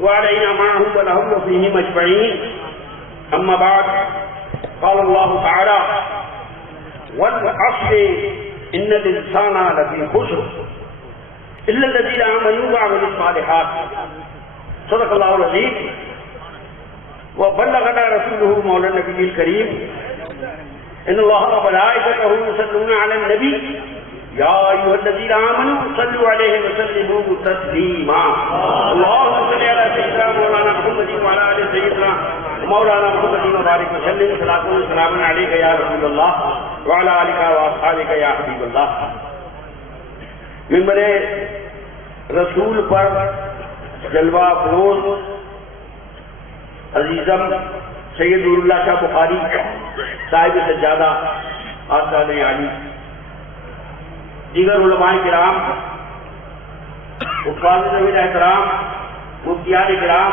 وعلينا معهم ولهم وفيهم أجمعين. أما بعد، قال الله تعالى: والعصر إن الإنسان لفي خسر إلا الذين آمنوا وعملوا الصالحات. صدق الله العظيم وبلغنا رسوله مولانا النبي الكريم. إن الله وملائكته يصلون على النبي يا أيها الذين آمنوا صلوا عليه وسلموا تسليما. اللهم صل على سيدنا مولانا محمد وعلى آل سيدنا مولانا محمد وبارك وسلم. صلاة وسلام عليك يا رسول الله وعلى آلك وأصحابك يا حبيب اللہ. ممبر رسول پر جلوہ افروز عزیزم سید اللہ شاہ بخاری صاحب سجادہ آستان عالی، دیگر علماء کرام، حفاظ ذوی احترام، مفتیان کرام،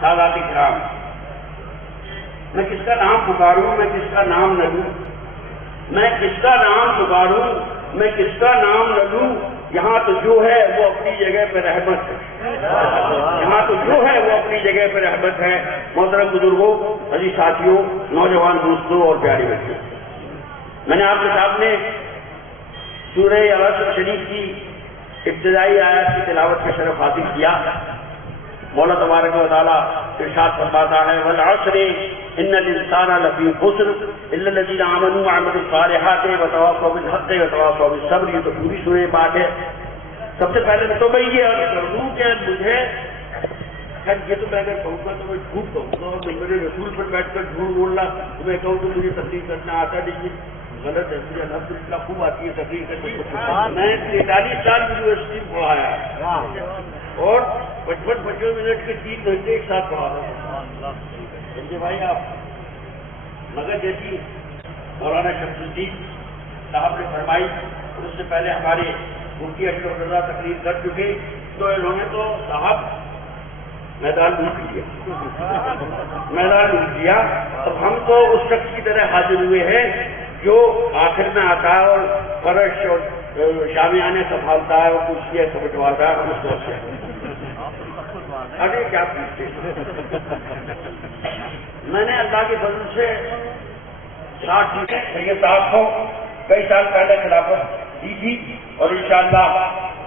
سادات کرام، میں کس کا نام پکاروں، میں کس کا نام نہ لوں، میں کس کا نام پکاروں، میں کس کا نام نہ لوں. یہاں تو جو ہے وہ اپنی جگہ پہ رحمت ہے، یہاں تو جو ہے وہ اپنی جگہ پہ رحمت ہے. محترم بزرگوں، عزیز ساتھیوں، نوجوان دوستوں اور پیاری بچوں، میں نے آپ کے سامنے سورہ العصر شریف کی ابتدائی آیات کی تلاوت کا شرف حاصل کیا. مولا تبارک و تعالیٰ ارشاد فرماتا ہے: والعصر ان الانسان لفی خسر الا الذین آمنوا وعملوا الصالحات وتواصوا بالحق وتواصوا بالصبر. یہ تو پوری سورہ پاک ہے. سب سے پہلے تو میں یہ عرض کر دوں کہ مجھے یہ تو میں اگر کہوں گا تو میں جھوٹ کہوں گا، اور میرے رسول پر بیٹھ کر جھوٹ بولنا تو میں کہوں تو مجھے تقریر کرنا آتا نہیں، غلط ہے. مجھے الحمدللہ خوب آتی ہے تقریر کرنے. میں 43 سال یونیورسٹی میں پڑھایا ہے اور 55 منٹ کے 3 گھنٹے ایک ساتھ پڑھا رہا ہوں. سمجھے بھائی آپ؟ مگر جیسی مولانا شمس الدین صاحب نے فرمائی، اس سے پہلے ہمارے مفتی اشرف رضا تقریر کر چکے، تو انہوں نے تو صاحب میدان لوٹ لیا. اب ہم تو اس شخص کی طرح حاضر ہوئے ہیں جو آخر میں آتا ہے اور فرش اور شامیانے سنبھالتا ہے اور کرسیاں سمجھواتا ہے. ہم اس وقت ارے کیا پوچھتے. میں نے اللہ کے فضل سے 60 صاحب کو کئی سال پہلے خلافت دی تھی، اور انشاءاللہ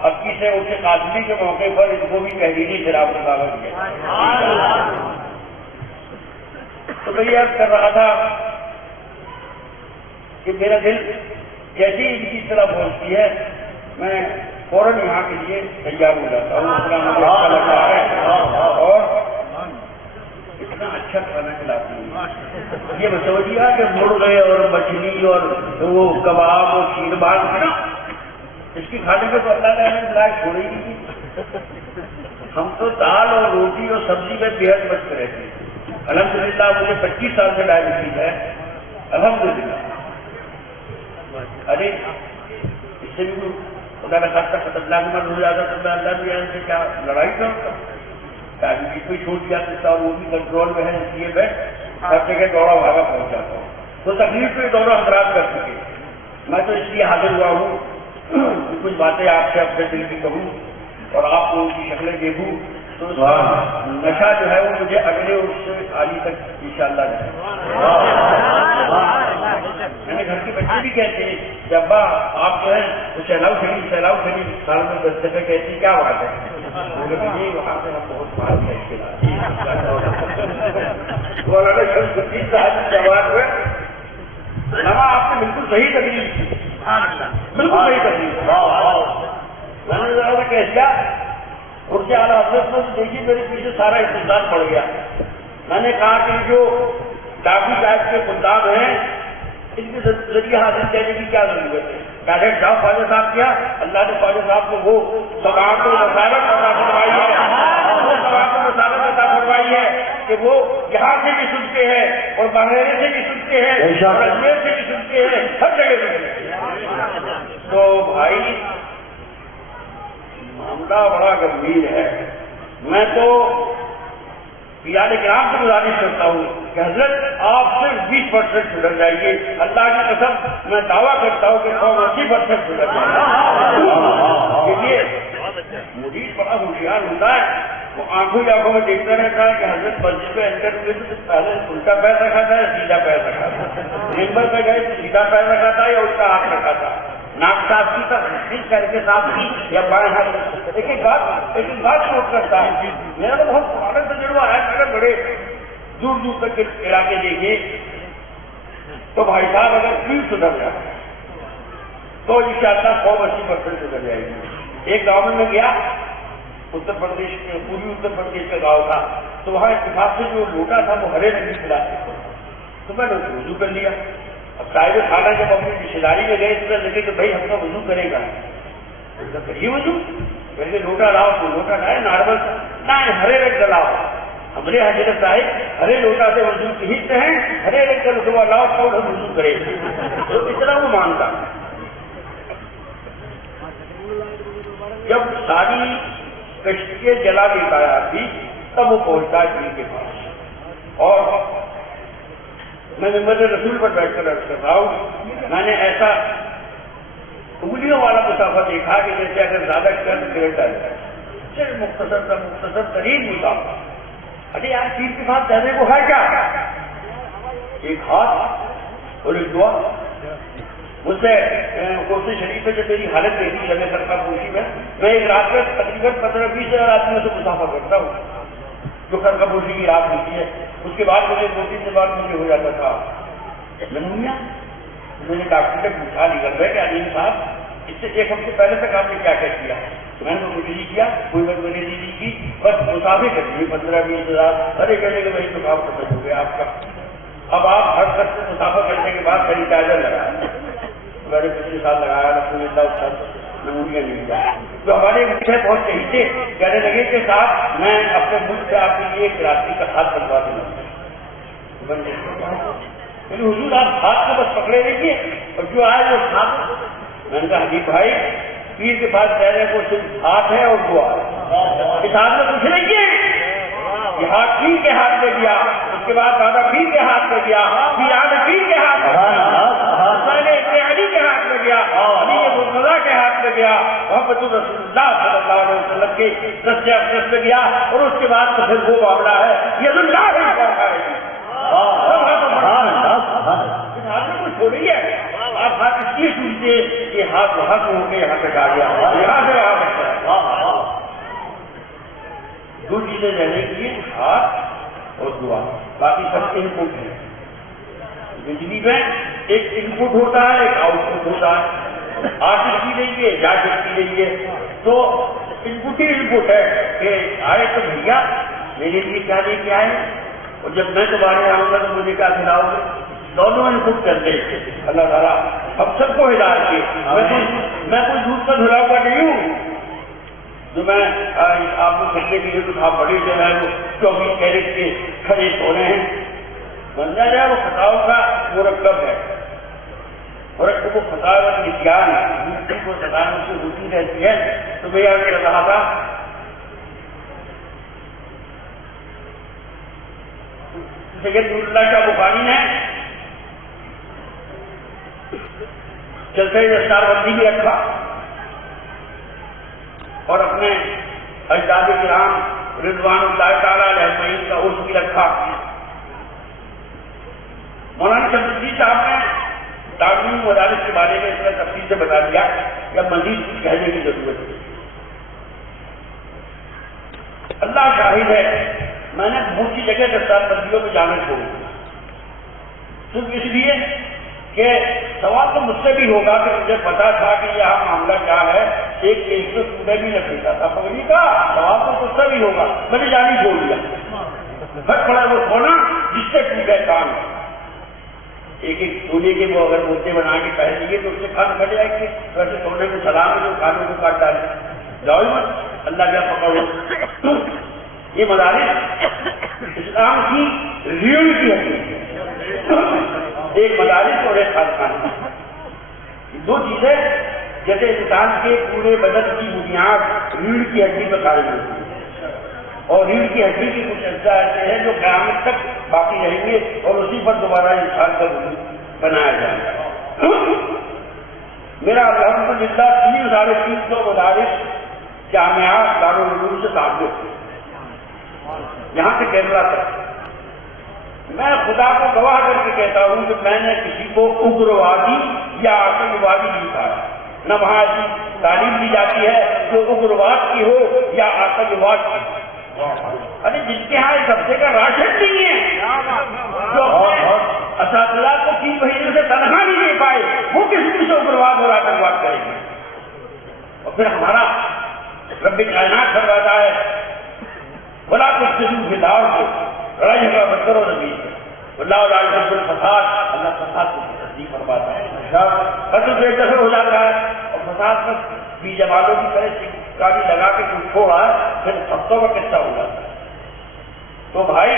اب کی سے ان کے قاسمی کے موقع پر اس کو بھی تحریری خلافت دعوت دیا. تو میں یہ عرض کر رہا تھا کہ میرا دل جیسی ان کی طرح پہنچتی ہے میں فوراً یہاں کے لیے تیار ہو جاتا ہوں. اور اتنا اچھا کھانا کھلاتی ہوں. یہ بتوجہ کہ مرغے اور مچھلی اور وہ کباب اور شیربان ہے نا، اس کی کھانے میں تو اللہ نے ہمیں لائق چھوڑی ہی نہیں. ہم تو دال اور روٹی اور سبزی میں بےحد بچ رہے تھے. الحمدللہ مجھے 25 سال سے ڈائبٹیز ہے الحمدللہ. ارے اس سے بھی خدا نے خاصہ خطرناک مت ہو جاتا تو میں اللہ بھی سے کیا لڑائی کرتا ہوں. ڈائبٹیز کو چھوڑ دیا کرتا ہوں، وہ بھی کنٹرول میں ہے، اس لیے میں ہر جگہ دوڑا بھاگا پہنچ جاتا ہوں. تو تکلیف میں دونوں حضرات کر چکے. میں تو اس لیے حاضر ہوا ہوں کہ کچھ باتیں آپ سے اپنے دل کی کہوں اور آپ کو ان کی شکلیں دیکھوں تو نشہ جو ہے وہ مجھے اگلے اس سے عالی تک انشاءاللہ جائے. میں نے گھر کے بچے بھی کہتے ہیں کہ ابا آپ جو ہے وہ سیلاؤ شریف سال میں 10 دفعہ کہتے ہیں، کیا بات ہے؟ یہ وہاں سے ہم بہت بات ہے اس کے مولانا شمس الدین صاحب کی جواب ہے نما آپ نے بالکل صحیح تقریر کی، بالکل صحیح تقریر. میں نے ذرا سا کہہ دیا ان کے اعلیٰ حضرت میں دیکھیے میرے پیچھے سارا استعمال پڑ گیا. میں نے کہا کہ جو ڈاکو ٹائپ کے خدام ہیں ان کے ذریعے حاصل کرنے کی کیا ضرورت ہے؟ ڈائریکٹ جاؤ خواجہ صاحب کیا، اللہ نے خواجہ صاحب کو وہ سماعت و رسالت عطا فرمائی ہے، وہ سماعت و رسالت عطا فرمائی ہے کہ وہ یہاں سے بھی سنتے ہیں اور بحریرے سے بھی سنتے ہیں اور اجمیر سے بھی سنتے ہیں، ہر جگہ سنتے ہیں. تو بھائی معاملہ بڑا گمبھیر ہے. میں تو پیارے کرام سے گزارش کرتا ہوں کہ حضرت آپ صرف 20% سدھر جائیے. اللہ کی قسم میں دعویٰ کرتا ہوں کہ 80% سدھر جائیے. مرید بڑا ہوشیار ہوتا ہے. وہ آنکھوں ہی آنکھوں میں دیکھتا رہتا ہے کہ حضرت مسجد میں انٹر ہوئے تو پہلے الٹا پیر رکھا تھا یا سیدھا پیر رکھا تھا، ممبر پہ گئے تو سیدھا پیر رکھا تھا یا الٹا ہاتھ رکھا تھا، ناک صاف کی تھا کر کے صاف کی یا بائیں ہاتھ، ایک ایک بات نوٹ کرتا ہے۔ میرا تو بہت پرانا تجربہ ہے، میں نے بڑے دور دور تک کے علاقے دیکھے تو بھائی صاحب اگر پھر سدھر جائے تو انشاءاللہ 180% سدھر جائے گی۔ ایک گاؤں میں گیا، اتر پردیش کے پوری اتر پردیش کا گاؤں تھا، تو وہاں اتفاق سے جو لوٹا تھا وہ ہرے رنگ کی پلاسٹک تھا، تو میں نے وضو کر لیا۔ اب صاحب خانہ جب اپنی رشتے داری میں گئے اس میں لگے کہ بھائی ہم کا وضو کرے گا، کریے وضو، پہلے لوٹا لاؤ تو لوٹا لائے نارمل نہ ہرے رنگ کا لاؤ، ہمارے حضرت صاحب ہرے لوٹا سے وضو کھینچتے ہیں، ہرے رنگ کا لوٹوا لاؤ تو ہم وضو کرے، تو اتنا وہ مانتا۔ جب ساری کشتیاں جلا دی تھی تب وہ پہنچتا ہے پیر کے پاس، اور میں ممبر رسول پر بیٹھ کر عرض کر رہا ہوں، میں نے ایسا انگلیوں والا مسافہ دیکھا کہ جیسے اگر زیادہ کر گر ڈالتا ہے، صرف مختصر ترین مسافہ۔ ارے یار پیر کے پاس جانے کو ہے کیا؟ ایک ہاتھ اور ایک دعا۔ مجھ سے کوسی شریف میں جب میری حالت دیکھی لگے سرکار پوشی میں ایک رات میں تقریباً 15-20 آدمیوں سے مسافہ کرتا ہوں جو سرکار پوشی کی رات ہوتی ہے، اس کے بعد مجھے 2-3 دن بعد مجھے ہو جاتا تھا نمونیا۔ میں نے ڈاکٹر سے پوچھا نکل رہا کہ علیم صاحب اس سے 1 ہفتے پہلے تک آپ نے کیا کیا؟ میں نے کچھ نہیں کیا، کوئی مجبوری نہیں کی، بس مسافر کر دیے 15-20 ہزار۔ ارے کہنے کہ وہی تو کام ختم ہو گیا آپ کا، اب آپ ہر شخص سے مسافر کرنے کے بعد سینیٹائزر لگائیں۔ میں نے پچھلے سال لگایا نمونیا نہیں ہوا، تو ہمارے مجھے بہت صحیح تھے، کہنے لگے کہ صاحب میں اپنے ملک سے آپ کے لیے ایک راستے کا ہاتھ بنوا دوں گا۔ حضور آپ ہاتھ کو بس پکڑے رہیے اور جو آئے وہ ہاتھ۔ میں نے کہا حبیب بھائی پیر کے پاس جانے کو صرف ہاتھ ہے اور دعا ہے، اس ہاتھ میں کچھ نہیں ہے۔ یہ ہاتھ پیر کے ہاتھ میں گیا، اس کے بعد دادا پیر کے ہاتھ میں گیا، پیران پیر کے ہاتھ میں گیا، علی کے ہاتھ میں گیا، علی مرتضیٰ کے ہاتھ میں گیا، محمد رسول اللہ صلی اللہ علیہ وسلم کے دستے اقدس میں گیا، اور اس کے بعد تو پھر وہ معاملہ ہے یہ اللہ ہی ہے۔ ہاتھ میں کچھ چھوڑی ہے، آپ ہاتھ اس لیے سوچتے کہ ہاتھ وہاں سے ہو کے یہاں تک آ گیا، یہاں سے وہاں تک۔ دو چیزیں رہنے کے لیے ہاتھ اور دعا، باقی سب ان پٹ ہے۔ بجلی میں ایک ان پٹ ہوتا ہے ایک آؤٹ پٹ ہوتا ہے، آرٹسٹ کی رہی ہے جاکٹ کی رہی ہے، تو ان پٹ ہی ان پٹ ہے کہ آئے تو بھیا میرے لیے کیا لے کے آئے، اور جب میں تمہارے آؤں گا تو مجھے کیا کھلاؤ گے، دونوں ان پٹ کر دے۔ اللہ تعالیٰ ہم سب کو ہدایت دے۔ میں کوئی دودھ کا دھلا ہوا نہیں ہوں جو میں آپ کو کرنے کے لیے تو آپ بڑے جو ہے وہ 24 کیرٹ کے کھڑے سونے ہیں، بننا جائے وہ فتاو کا مرکب ہے، مرکب وہ فتاو نسیان ہے، مٹی کو ستانے سے ہوتی رہتی ہے۔ تو میں یہ کہہ رہا تھا سید نور اللہ شاہ بخاری نے جلسہ دستار بندی بھی رکھا اور اپنے اجداد کرام رضوان اللہ تعالیٰ علیہ اجمعین کا عرس بھی رکھا۔ مولانا شمس الدین صاحب نے تعلیم مدارس کے بارے میں اس میں تفصیل سے بتا دیا کہ اب مزید کچھ کہنے کی ضرورت ہے۔ اللہ شاہد ہے میں نے بہت سی جگہ دستار بندیوں میں جانا چھوڑ دیا، صرف اس لیے کہ سوال تو مجھ سے بھی ہوگا کہ مجھے پتا تھا کہ یہاں معاملہ کیا ہے، ایک ایک تو سونے بھی نہ پیتا تھا پگڑی کا، سوال تو مجھ سے بھی ہوگا، میں نے جانی چھوڑ دیا۔ بس پڑا وہ سونا جس سے ٹوٹے کام، ایک ایک سونے کے وہ اگر موتے بنا کے پہن لیے تو اس سے کھانا کٹ جائے گی، ویسے سونے میں سلام ہے جو کھانوں کو کاٹ ڈالے، جاؤ مت اللہ کیا پکڑو۔ یہ مدارس اسلام کی ریڑھ کی ہڈی، ایک مدارس اور ایک خانقاہ، دو چیزیں جیسے انسان کے پورے بدن کی بنیاد ریڑھ کی ہڈی پر قائم ہوتی ہے، اور ریڑھ کی ہڈی کے کچھ اجزاء ایسے ہیں جو قیامت تک باقی رہیں گے اور اسی پر دوبارہ انسان کا وجود بنایا جائے گا۔ میرا الحمدللہ 3,300 مدارس جامعات دارالعلوم سے تعلق ہے، یہاں سے کیرلا تک. میں خدا کو گواہ کر کے کہتا ہوں کہ میں نے کسی کو اگروادی یا آتنکوادی نہیں کہا. نہ وہاں ایسی تعلیم دی جاتی ہے جو اگرواد کی ہو یا آتنکواد کی. ارے جن کے یہاں اس ہفتے کا راشن نہیں ہے، جو اساتذہ کو 3 مہینے سے تنخواہ نہیں دے پائے، وہ کس چیز سے اگرواد اور آتنکواد کریں گے؟ اور پھر ہمارا رب کائنات فرماتا ہے بلا کچھ دار کو لڑائی جھگڑا مت کرو نبی اللہ لا يحب الفساد، اللہ فساد کو تصدیق فرماتا ہے. قتل سے ایک دفعہ ہو جاتا ہے اور فساد پر بیج والوں کی طرح چکاری لگا کے کچھ چھوڑا پھر ہفتوں کا قصہ ہو جاتا ہے. تو بھائی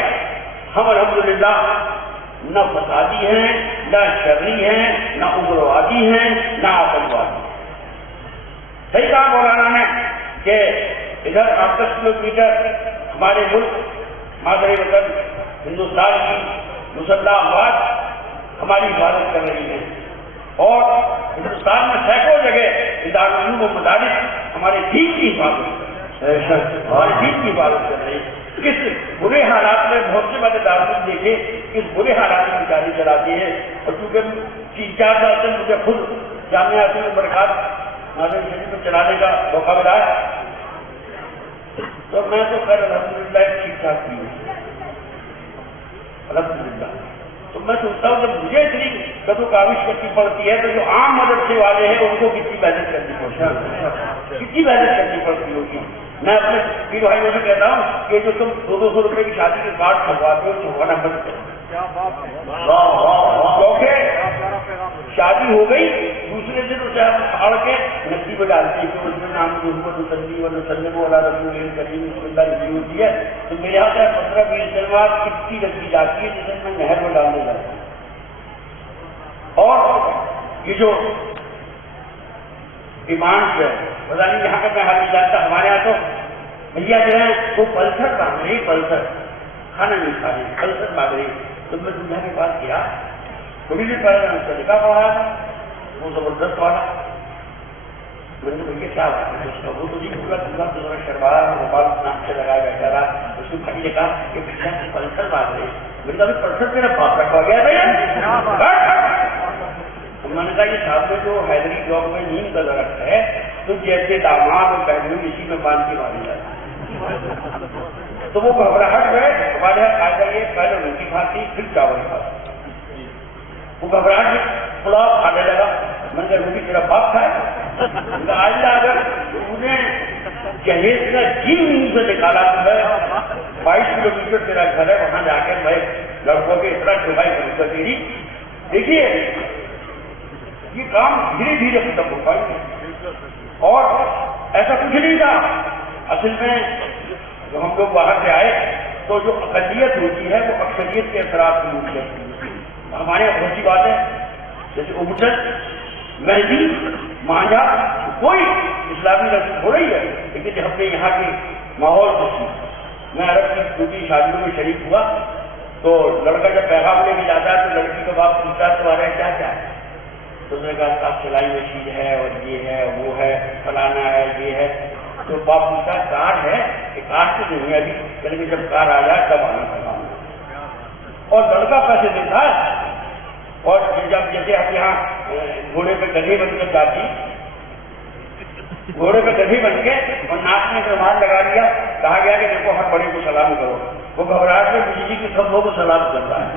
ہم الحمدللہ نہ فسادی ہیں، نہ شرری ہیں، نہ اگروادی ہیں، نہ آتنکوادی. صحیح کہا مولانا نے کہ ادھر 8-10 کلومیٹر ہمارے ملک مادری وطن ہندوستان کی مسلح افواج ہماری حفاظت کر رہی ہے، اور ہندوستان میں سینکڑوں جگہ اداروں و مدارس ہمارے دین کی حفاظت ہمارے دین کی حفاظت کر رہی ہے. کس برے حالات میں بہت سے بڑے دارالعلوم دیکھے کس برے حالات میں جاری چلاتی ہے. اور چونکہ 3-4 سال سے مجھے خود جامعہ برکات ناظرین شریف کو چلانے کا موقع ملا ہے، تو میں تو خیر الحمدللہ ٹھیک ٹھاک کی ہوں الحمدللہ. تو میں سوچتا ہوں کہ مجھے اتنی کدو کاوش کرنی پڑتی ہے تو جو عام مدرسے والے ہیں ان کو کتنی محنت کرنی پڑتی ہے، کتنی محنت کرنی پڑتی ہوگی. میں اپنے پیر بھائیوں سے کہتا ہوں کہ جو تم 200 روپئے کی شادی کے کارڈ چھپواتے ہو چھپوانا بند کرو. شادی ہو گئی دوسرے دن اسے ہم پھاڑ کے ندی میں ڈالتے ہیں، اس میں نام کی حکومت وسلم والا رسول کریم لکھی ہوتی ہے. تو میرے یہاں سے 15-20 دن بعد کتنی رکھی جاتی ہے جسے میں نہر میں ڈالنے جاتا ہوں. اور یہ جو ڈیمانڈ ہے پتا نہیں یہاں کا میں حال نہیں جانتا. ہمارے یہاں تو بھیا جو ہے وہ پلسر مانگ رہی، پلسر کھانا نہیں کھا رہی، پلسر مانگ رہی. تو میں دنیا کے پاس گیا تھوڑی دیر پہلے میں اس کا نکاح پڑھایا تھا، وہ زبردست والا. میں نے بھیا کیا بات ہے اس کا، وہ تو نہیں پورا دنیا تو ذرا شرمایا موبائل نام سے لگایا بیٹھا رہا. اس نے بھائی نے کہا کہ بھیا پلسر مانگ رہی. میں نے کہا پلسر میرا پاس رکھا گیا تھا یار. میں نے کہا یہ ساتھ میں جو حیدری چوک میں نیند کا درخت ہے تو جیسے داماد اور پہلو اسی میں باندھ کے ماری جاتی. تو وہ گھبراہٹ میں ہمارے یہاں قاعدہ یہ پہلے روٹی کھاتی پھر چاول کھاتی. وہ گھبراہٹ میں پلاؤ کھانے لگا. میں نے کہا روٹی تیرا باپ کھائے. آج اگر انہیں جہیز کا جی منہ سے نکالا تو میں 22 کلومیٹر تیرا گھر ہے وہاں جا کے میں لڑکوں کے اتنا ٹھوکائی کروں گا تیری. دیکھیے یہ کام دھیرے دھیرے ختم ہو پائیں گے. اور ایسا کچھ نہیں تھا اصل میں. جو ہم لوگ باہر سے آئے تو جو اقلیت ہوتی ہے وہ اکثریت کے اثرات کی ہوتی ہے. ہمارے یہاں بہت سی بات ہے جیسے امجد مہندی مانجا کوئی اسلامی رسم ہو رہی ہے، لیکن جب ہم نے یہاں کے ماحول کو میں عرب کی دوسری شادیوں میں شریک ہوا تو لڑکا جب پیغام لے کے جاتا ہے تو لڑکی کا باپ پوچھتا ہے تمہارے کیا کیا ہے. تو میں نے کہا سلائی مشین ہے اور یہ ہے وہ ہے فلانا ہے یہ ہے. تو باپ پوچھتا ہے کار ہے کہ کار تو نہیں ہے ابھی، یعنی جب کار آ جائے تب آنا پڑا. اور لڑکا پیسے دیتا ہے. اور جب جیسے آپ یہاں گھوڑے پہ گدھے بن کر جاتی، گھوڑے پہ گدھے بن کے اور ناک میں رومال لگا دیا، کہا گیا کہ دیکھو ہر بڑے کو سلام کرو. وہ گھبراہٹ میں بجلی کے کھمبوں کو سلام کر رہا ہے.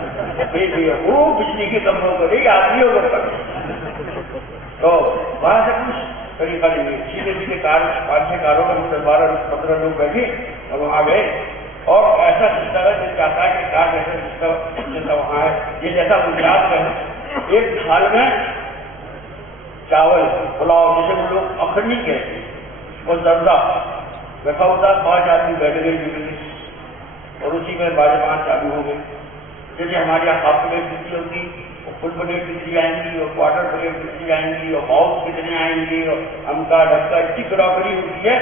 وہ بجلی کے کھمبوں کو نہیں آدمیوں کو کر. تو وہاں سے کچھ طریقہ نہیں ہے. سیدھے سیدھے کار 5-6 کاروں میں 12-15 لوگ بیٹھے اور وہاں گئے. اور ایسا سسٹم ہے جو چاہتا ہے کہ کار جیسا سسٹم جیسا وہاں ہے یہ جیسا گجرات میں ہے. ایک تھال میں چاول پلاؤ جیسے وہ لوگ اخنی کہتے ہیں اور زردہ رکھا ہوتا ہے. 5 آدمی بیٹھ گئے جڑے اور اسی میں 12-5 چالو ہو گئے. جیسے ہمارے یہاں ہاف پلیٹ کتنی ہوگی اور فل پلیٹ کتنی آئیں گی اور کوارٹر پلیٹ کتنی آئیں گی اور باؤس کتنے آئیں گی اور ہم کا ڈھکا اتنی کراکری ہوتی ہے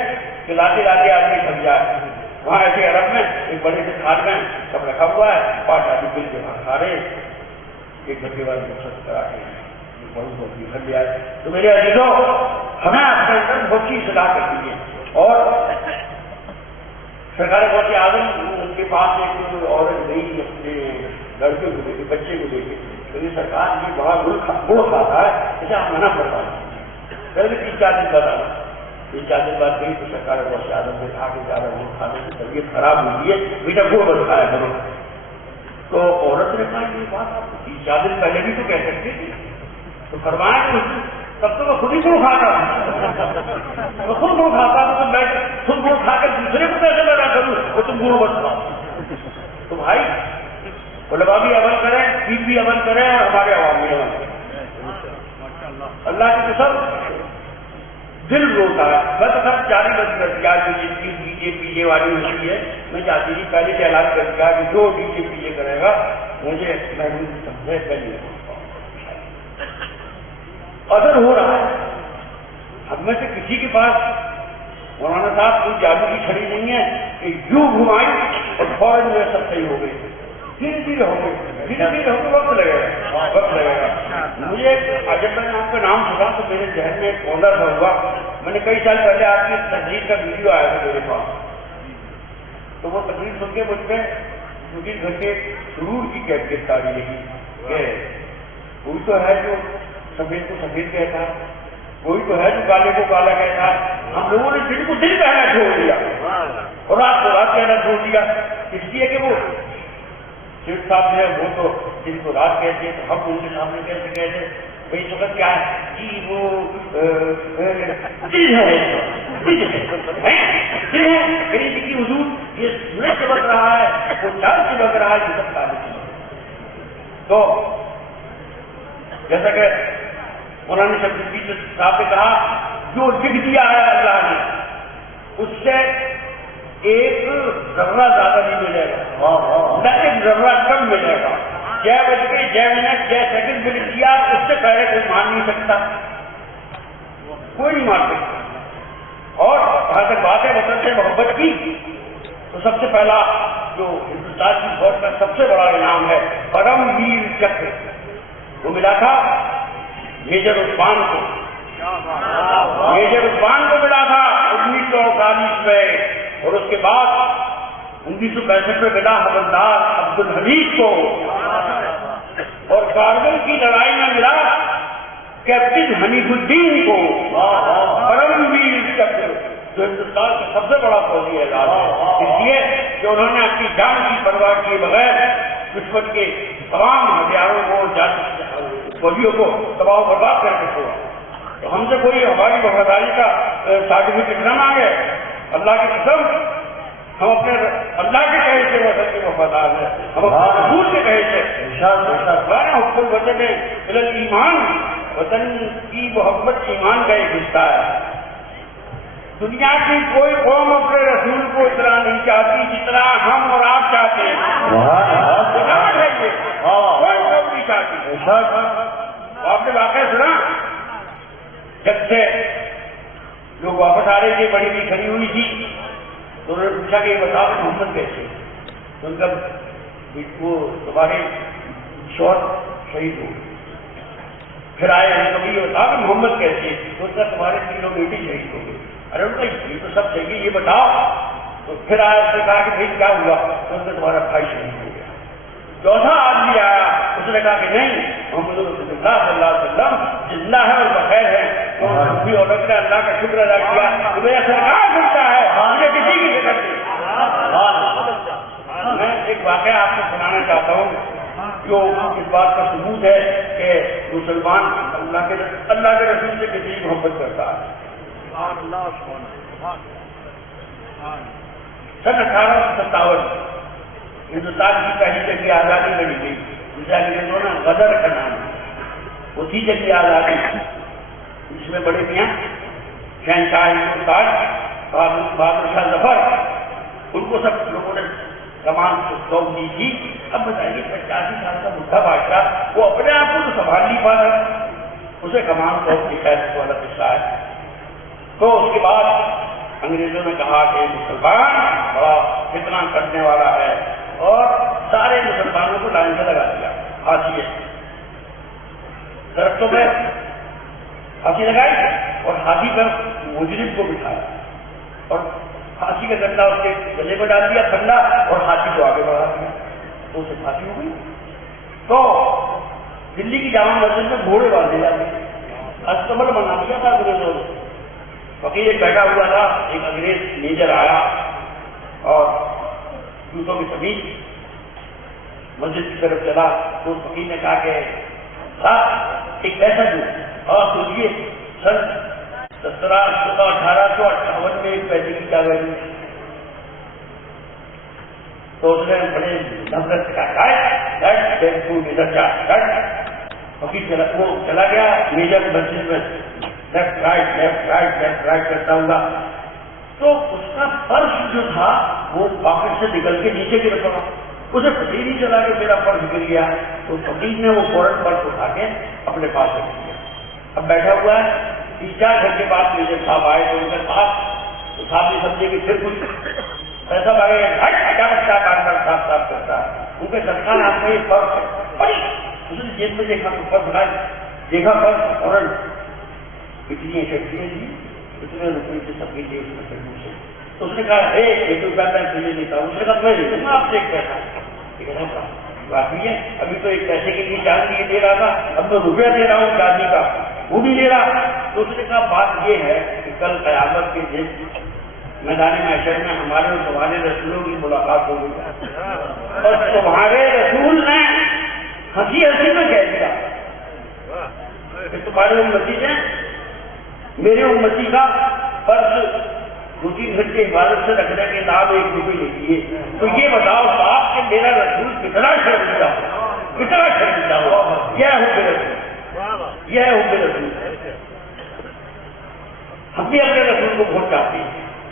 کہ لاتے لاتے آدمی تھک جائے. وہاں ایسے عرب میں ایک بڑے سے تھال میں سب رکھا ہوا ہے. 5 آدمی مل کے وہاں کھا رہے. ایک گھنٹے بعد رخصت کرا کے بہت گھر لیا. تو میرے عزیزوں ہمیں اپنے اندر بہت سی اصلاح کرنی ہے. اور سرکار غوث اعظم ان کے پاس ایک عورت گئی اپنے لڑکے کو لے کے، بچے کو لے کے، تو یہ سرکار یہ بڑا گڑ کھاتا ہے، اسے آپ منع کروا دیں، پہلے 3-4 دن بعد آنا، 3-4 دن بعد گئی تو سرکار غوث اعظم نے کہا کہ زیادہ گڑ کھانے سے طبیعت خراب ہوئی ہے، بیٹا گڑ بس کھایا کرو۔ تو عورت نے کہا یہ بات آپ 3-4 دن پہلے بھی تو کہہ سکتے تھے، تو کروائیں تو تب تو میں خود ہی گڑ کھاتا ہوں، میں خود گڑ کھاتا ہوں، تو میں خود گڑ کھا کر دوسرے کو کیسے پیدا کروں، وہ تم گڑ بس کھاؤ۔ تو بھائی علماء بھی عمل کریں، دین بھی عمل کریں، اور ہمارے عوام بھی عمل کریں۔ اللہ کی قسم دل روتا ہے۔ میں تو سب جاری بند کر دیا جو جن کی ڈی جے پی جے والی ہوتی ہے، میں چاہتی تھی پہلے سے اعلان کر دیا کہ جو ڈی جے پی جے کرے گا مجھے محدود سمجھے پہلے اثر ہو رہا ہے۔ ہم میں سے کسی کے پاس مولانا صاحب کوئی جادو کی چھڑی نہیں ہے کہ یوں گھمائی اور فوراً جو ہے سب صحیح ہو گئی، دھیرے دھیرے ہو گئی، دھیرے دھیرے ہو گئی، وقت لگے گا، وقت لگے گا۔ مجھے جب میں نے آپ کا نام سنا تو میرے ذہن میں ایک پودا سا ہوا، میں نے کئی سال پہلے آپ کی تقریر کا ویڈیو آیا تھا میرے پاس، تو وہ تقریر سن کے مجھ پہ 2-3 گھنٹے سرور کی کیفیت تاری لگی کہ کوئی تو ہے جو سفید کو سفید کہتا ہے، کوئی تو ہے جو کالے کو کالا کہتا ہے۔ ہم لوگوں نے دل کو دل کہنا چھوڑ دیا اور رات کو رات کہنا چھوڑ دیا، اس لیے کہ وہ شیخ صاحب جو ہے وہ تو دن کو رات کہتے ہیں، تو ہم ان کے سامنے کیسے کہتے بھائی اس وقت کیا ہے جی وہ دل ہے، دل ہے غریب کی حضور، یہ سورج چمک رہا ہے، وہ چاند چمک رہا ہے، یہ سب کالے چمک۔ تو جیسا کہ مولانا شمس صاحب نے کہا جو لکھ دیا ہے اللہ نے اس سے ایک ذرہ زیادہ نہیں ملے گا، نہ ایک ذرہ کم ملے گا۔ 6:06 میں لکھ دیا، اس سے پہلے کوئی مان نہیں سکتا، کوئی نہیں مان سکتا۔ اور جہاں تک بات ہے وطن سے محبت کی، تو سب سے پہلا جو ہندوستان کی فوج کا سب سے بڑا انعام ہے پرم ویر چکر، وہ ملا تھا میجر عثمان کو، میجر عثمان کو ملا تھا 1948 میں، اور اس کے بعد 1965 میں ملا حوالدار عبدالحمید کو، اور کارگل کی لڑائی میں ملا کیپٹن حنیف الدین کو پرم ویر چکر، جو ہندوستان کا سب سے بڑا فوجی اعزاز ہے، اس لیے کہ انہوں نے اپنی جان کی پرواہ کیے بغیر دشمن کے تمام ہتھیاروں کو، فوجیوں کو تباہ و برباد کر کے چھوڑا۔ تو ہم سے کوئی ہماری وفاداری کا سرٹیفکیٹ نہ مانگے، اللہ کی قسم ہم اپنے اللہ کے کہے سے وطن کے وفادار ہیں، ہم اپنے رسول کے کہے سے حب الوطن الی الایمان، وطن کی محبت ایمان کا ایک حصہ ہے۔ دنیا کی کوئی قوم اپنے رسول کو اتنا نہیں چاہتی جتنا ہم اور آپ چاہتے ہیں، کوئی قوم نہیں چاہتی۔ آپ نے واقعہ سنا جب سے لوگ واپس آ رہے تھے، بڑی بھی کھڑی ہوئی تھی، تو انہوں نے پوچھا کہ یہ بتاؤ محمد کیسے، تو ان کا وہ تمہارے شوہر شہید ہو، پھر آئے ہیں کبھی یہ بتاؤ کہ محمد کیسے، تو ان کا تمہارے 3 بیٹے شہید ہو گئے۔ ارے ان کا یہ تو سب چاہیے، یہ بتاؤ۔ تو پھر آیا اس نے کہا کہ بھائی کیا ہوا، تو ان کا تمہارا بھائی شہید ہو گیا۔ 4تھا آدمی آیا، اس نے کہا کہ نہیں، محمد رسول اللہ صلی اللہ علیہ وسلم زندہ ہے اور بخیر ہے۔ تو بھی عورت نے اللہ کا شکر ادا کیا کہ میرا سرکار زندہ ہے، مجھے کسی کی فکر نہیں۔ میں ایک واقعہ آپ کو سنانا چاہتا ہوں جو اس بات کا ثبوت ہے کہ مسلمان اللہ کے رسول سے کسی کی محبت کرتا ہے۔ سن 1857 ہندوستان کی پہلی جنگی آزادی لڑی گئی، جسے انگریزوں نے غدر کا نام ہے، وہ تھی جنگی آزادی، جس میں بڑے میاں شہنشاہ ہندوستان بہادر شاہ ظفر، ان کو سب لوگوں نے کمان سونپ دی تھی۔ اب بتائیے 85 سال کا بڈھا بادشاہ، وہ اپنے آپ کو تو سنبھال نہیں پا رہا، اسے کمان سونپ دی، خیر اس والا قصہ ہے۔ تو اس کے بعد انگریزوں نے کہا کہ مسلمان بڑا فتنہ کرنے والا ہے، اور سارے مسلمانوں کو لائن سے لگا دیا، پھانسی درختوں میں پھانسی لگائی اور ہاتھی پر مجرم کو بٹھایا، اور پھانسی کا گنڈا اس کے گلے میں ڈال دیا ٹھنڈا اور ہاتھی کو آگے بڑھا دیا تو اسے پھانسی ہو گئی. تو دلی کی جامع مسجد میں گھوڑے باندھے جاتے استعمال بنا دیا تھا انگریزوں نے. فقیر ایک بیٹھا ہوا تھا, ایک انگریز میجر آیا اور جوتوں کی سمیت مسجد کی طرف چلا تو فقیر نے کہا کہ صاحب ایک ایسا دوں اور سوچیے سن 1858 میں ایک پیسے کی کیا ویلو. تو اس نے بڑے نفرت سے کہا فقیر وہ چلا گیا میجر مسجد میں لیفٹ رائٹ کرتا ہوں گا. تو اس کا فرش جو تھا وہ پاکٹ سے نکل کے نیچے گر پڑا. اسے پتہ ہی نہیں چلا کہ میرا فرش گر گیا. تو فقیر نے وہ فوراً فرش اٹھا کے اپنے پاس رکھ دیا. اب بیٹھا ہوا ہے 3-4 گھنٹے بعد میجر صاحب آئے تو ان کے پاس تو صاحب نے سمجھے کہ پھر کچھ ایسا بار صاف کرتا ہے. ان کے درخواست آپ میں یہ فرش ہے بڑی. اس نے جیب میں دیکھا تو فرش بنا دیکھا فرش فوراً اتنی شکریہ جی اتنے روپئے سے سب کے لیے اس میں سے. تو اس نے کہا ایک روپیہ میں تجھے دیتا ہوں. اس نے کہا میں لے لوں گا آپ سے ایک پیسہ. باقی ہے ابھی تو ایک پیسے کے لیے چاندی دے رہا تھا, اب میں روپیہ دے رہا ہوں چاندی کا وہ بھی لے رہا. تو اس نے کہا بات یہ ہے کہ کل قیامت کے دن میدان محشر میں ہمارے اور تمہارے رسولوں کی ملاقات ہو گئی اور تمہارے رسول نے ہنسی ہنسی میں کہہ دیا کہ تمہارے امتی نے میرے امتی کا فرض 2-3 گھنٹے عبادت سے رکھنے کے نام 1 روپئے لے لیے. تو یہ بتاؤ صاحب کہ میرا رسول کتنا شرمندہ ہوا. یہ حب رسول, یہ حب رسول. ہم بھی اپنے رسول کو بہت چاہتے ہیں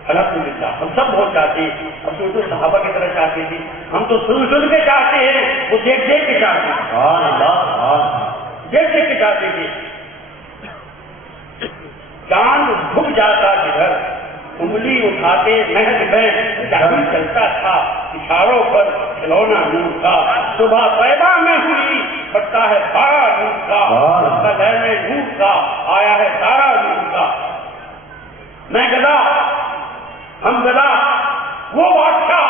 الحمدللہ, ہم سب بہت چاہتے ہیں. ہم تو صحابہ کی طرح چاہتے تھے, ہم تو سن کے چاہتے ہیں, وہ دیکھ کے چاہتے ہیں, دیکھ کے چاہتے تھے. چاند جھک جاتا جدھر انگلی اٹھاتے محض میں جہاں چلتا تھا اشاروں پر کھلونا نور کا. صبح طیبہ میں ہوئی پڑتا ہے بارہ نور کا, اس کا لہر نور کا آیا ہے سارا نور کا. میں گدا ہم گدا وہ بادشاہ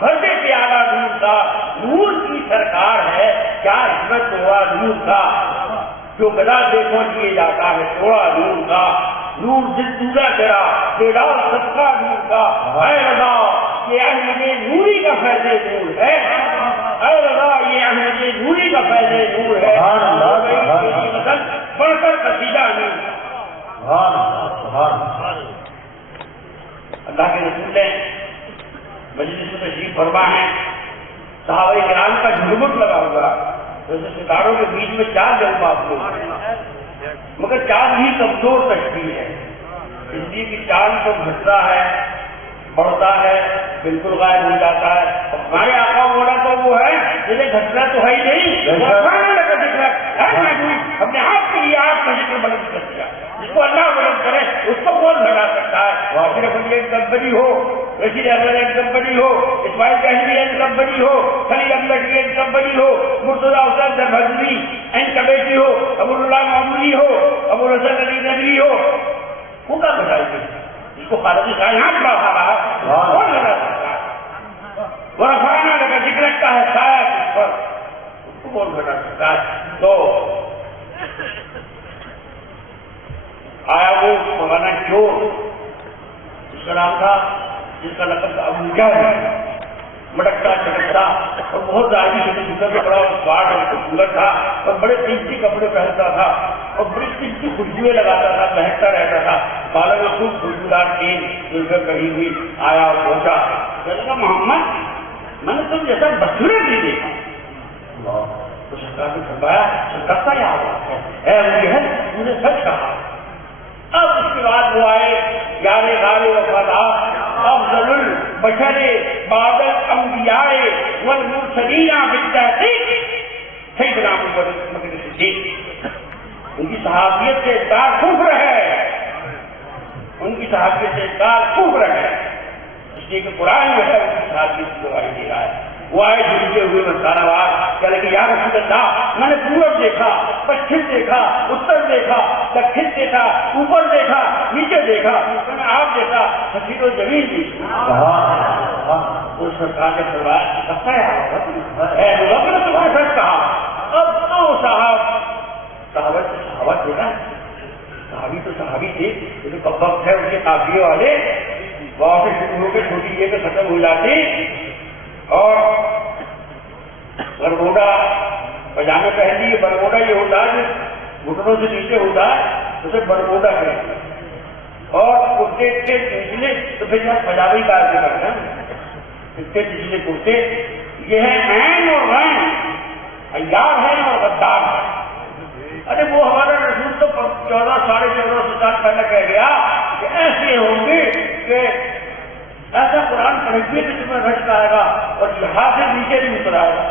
بھرتے پیارا نور کا. نور کی سرکار ہے کیا عزت ہوا نور کا. جو گدا سے پہنچ جاتا ہے تھوڑا نور کا. نور دل دورا تیرا تیرا سب کا نور کا. اے رضا یہ احمد نوری کا فیض نور ہے. اے رضا یہ احمد نوری کا فیض نور ہے. بڑھ کر قصیدہ نور. اللہ کے رسول نے مجلس میں تشریف فرما ہے. صحابہ کرام کا جھرمٹ لگا ہوا جیسے ستاروں کے بیچ میں 4 جلوہ آپ کو, مگر چاند ہی کمزور تشکیل ہے. اس لیے کہ چاند تو گھٹتا ہے بڑھتا ہے بالکل غائب ہو جاتا ہے. ہمارے آقا مولا تو وہ ہے جسے گھٹنا تو ہے ہی نہیں. ہم نے آپ کے لیے آپ کا ذکر بلند کر دیا. جس کو اللہ بلند کرے اس کو کون گھٹا سکتا ہے. صرف ایک کمپنی ہو, رشید احمد ایک کمپنی ہو, اسماعیل کہنی ایک کمپنی ہو, خلیل احمد کی ایک کمپنی ہو, مرتضیٰ حسین دربھزوی این کمیٹی ہو, ابو اللہ معمولی ہو, ابو الحسن علی ندوی ہو, وہ کیا بتائیں گے. جس کو خالد کائنات بڑھا رہا ہے کون لگا سکتا ہے. وہ رفعنا لگا ذکر رکھتا ہے شاید اس پر, اس کو کون گھٹا سکتا ہے. تو آیا وہ مولانا چور, اس کا نام تھا, جس کا لقب تھا ابو جہل, مٹکتا چٹکتا اور بہت ظاہری شکل سے بڑا اسمارٹ اور خوبصورت تھا اور بڑے قیمتی کپڑے پہنتا تھا اور بڑی قیمتی خوشبوئیں لگاتا تھا, مہکتا رہتا تھا. بالوں میں خوب خوشبودار تیل جل کہیں ہوئی. آیا اور پہنچا. میں نے کہا محمد میں نے تم جیسا بچڑے نہیں دیکھا. تو سرکار نے فرمایا کرتا کیا ہوا ہے مجھے تم نے سچ کہا. اب اس کے بعد وہ آئے یار غار وفادار افضل البشر بعد الانبیاء والمرسلین بالتحقیق سیدنا ابو بکر صدیق. ان کی صحابیت سے انکار کفر ہے, ان کی صحابیت سے انکار کفر ہے. اس لیے کہ قرآن جو ہے ان کی صحابیت کو گواہی دے رہا ہے. وہ آئے جھوٹے ہوئے مسالہ وار کہہ لگے یا رسول اللہ میں نے پورب دیکھا پچھم دیکھا اتر دیکھا دکھن دیکھا اوپر دیکھا نیچے دیکھا میں نے آپ دیکھا حسین و جمیل دی تو سرکار نے فرمایا تمہیں سچ کہا اب تو صحابت دیکھا صحابی تو صحابی تھے لیکن کب وقت ہے ان کے قافلے والے وہاں سے شروع ہو کے چھوٹی جگہ پہ ختم ہو جاتے اور برموڈا پاجامے پہن لیے برموڈا یہ ہوتا ہے جو گھٹنوں سے نیچے ہوتا ہے اسے برموڈا کہتے ہیں اور کرتے کے نچلے تو پھر میں پاجامے کار سے کرتے ہیں اس کے نچلے کرتے یہ ہے عین اور غین عیار ہے اور غدار ہے ارے وہ ہمارا رسول تو 14 ساڑھے 1400 سال پہلے کہہ گیا کہ ایسے ہوں گے کہ ایسا قرآن پڑھیں گے کہ تمہیں رشک آئے گا اور یہاں سے نیچے نہیں اتر آئے گا